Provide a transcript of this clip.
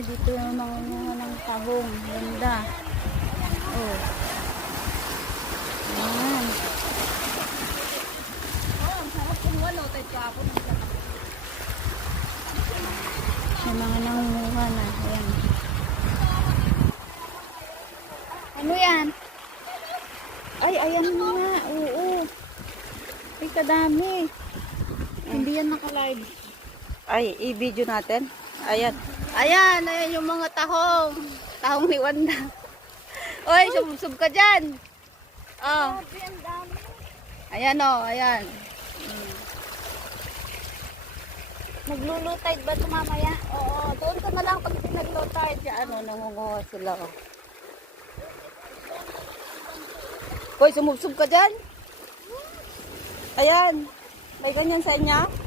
dito yung mga ng tahong. Ganda. Oh. Ayan. May mga nangunguha na. Ayan. Ano yan? Ay, ayan nga. Oo. Ay, kadami. Hindi yan naka-live. Ay, i-video natin. Ayan. Ayan, ayan yung mga tahong. Tahong ni Wanda. Oy, sub ka dyan. Oh. Ayan o, ayan. Maglulutay ba ito mamaya? Oo, doon ka na lang pag pinaglutay. Ano, nangunguha sila. Oh. Hoy, sumubsub ka dyan. Ayan. May ganyan sa inyo?